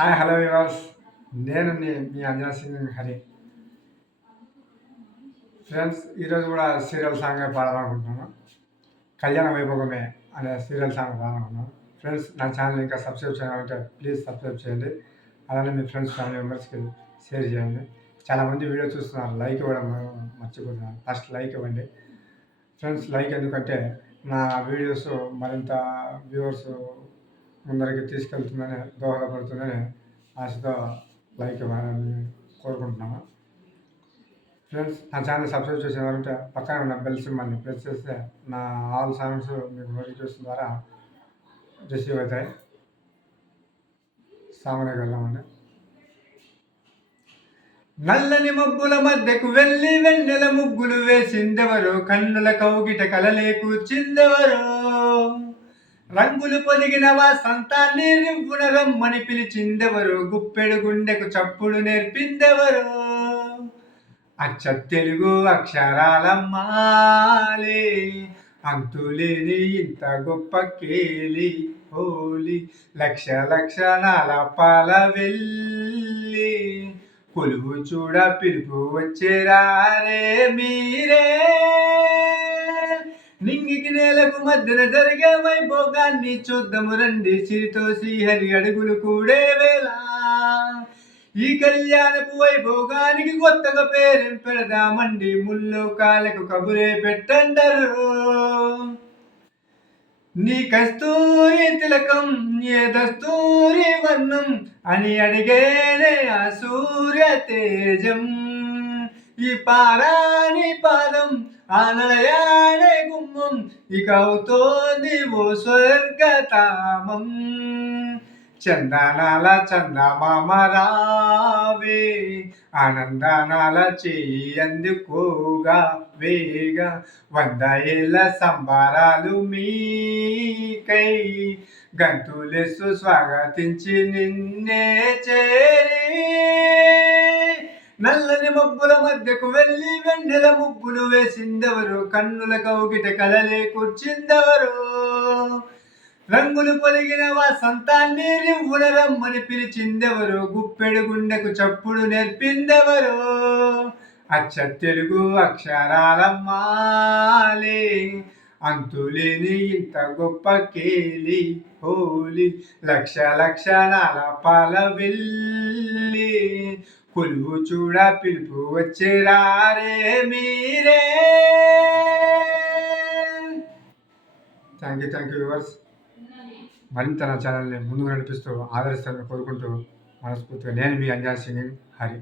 Hi hello viewers. నేను మీ Anjana Singh Hari. Friends ఈరోజు కూడా సీరియల్ సాంగ్ పాడాలనుకుంటున్నాను కళ్యాణ వైభవమే అనే సీరియల్ సాంగ్ పాడాలనుకుంటున్నాను ఫ్రెండ్స్ నా ఛానల్ ఇంకా సబ్స్క్రైబ్ చేయాలంటే ప్లీజ్ సబ్స్క్రైబ్ చేయండి. అలానే మీ ఫ్రెండ్స్ ఫ్యామిలీ మెంబర్స్కి షేర్ చేయండి. చాలామంది వీడియో చూస్తున్నారు. లైక్ ఇవ్వడం మర్చిపోతున్నారు. ఫస్ట్ లైక్ ఇవ్వండి. ఫ్రెండ్స్ లైక్ ఎందుకంటే నా వీడియోస్ మరింత వ్యూవర్స్ ముందరికి తీసుకెళ్తుందని దోహదపడుతుందని ఆశతో లైక్ ఇవ్వాలని కోరుకుంటున్నాము. ఫ్రెండ్స్ నా ఛానల్ సబ్స్క్రైబ్ చేసేవారంటే పక్కన ఉన్న బెల్ సింబల్ని ప్రెస్ చేస్తే నా ఆల్ సాంగ్స్ మీకు నోటిఫికేషన్ ద్వారా రిసీవ్ అవుతాయి. సామాన్యకి వెళ్దామండి. నల్లని మబ్బుల మధ్యకు వెళ్ళి వెన్నెల ముగ్గులు వేసిందెవరు కన్నుల కౌగిట కలలే కూర్చిందెవరు. రంగులు పొదిగిన సంతాన్ని రింపున రమ్మని పిలిచిందెవరు? గుప్పెడు గుండెకు చప్పుడు నేర్పిందెవరు? అచ్చ తెలుగు అక్షరాల అంతులేని ఇంత గొప్ప కేలి హోలి. లక్ష లక్షణాల పాల వెళ్ళి కొలువు చూడ పిలుపు వచ్చేరారే మీరే. నేలకు మధ్యన జరిగే వైభోగాన్ని చూద్దాము రండి. సిరితో శ్రీహరి అడుగులు కూడే వేళ. ఈ కళ్యాణపు వైభోగానికి కొత్తగా పేరేం పెడదామండి. ముల్లో కాలకు కబురే పెట్టండరు. నీ కస్తూరి తిలకం ఏ దస్తూరి వర్ణం అని అడిగేనే ఆ సూర్య తేజం. ఈ పారాని పాదం ఆనలయాడే గుమ్మం. ఇక అవుతోంది ఓ స్వర్గతామం. చందనాల చందమామ రావే ఆనందనాల చేయందుకోగా వేగా. వంద ఏళ్ళ సంబారాలు మీకై గంతులెస్సు స్వాగతించి నిన్నే చేరి. నల్లని మబ్బుల మధ్యకు వెళ్ళి వెన్నెల ముగ్గులు వేసిందెవరు? కన్నుల కౌగిట కలలే కూర్చిందెవరు? రంగులు పొలిగిన వసంతాన్ని రివ్వున రమ్మని పిలిచిందెవరు? గుప్పెడు గుండెకు చప్పుడు నేర్పిందెవరు? అచ్చ తెలుగు అక్షరాలమ్మాలే అంతులేని ఇంత గొప్ప కేలి హోలీ లక్ష లక్షణాల పాల వెళ్ళి కొలువు చూడ పిలుపు వచ్చేరారే మీరే. Thank you thank you viewers మరింత నా ఛానల్ని ముందుకు నడిపిస్తూ ఆదరిస్తారని కోరుకుంటూ మనస్ఫూర్తిగా నేను మీ అంజనా సింగ్ హరి.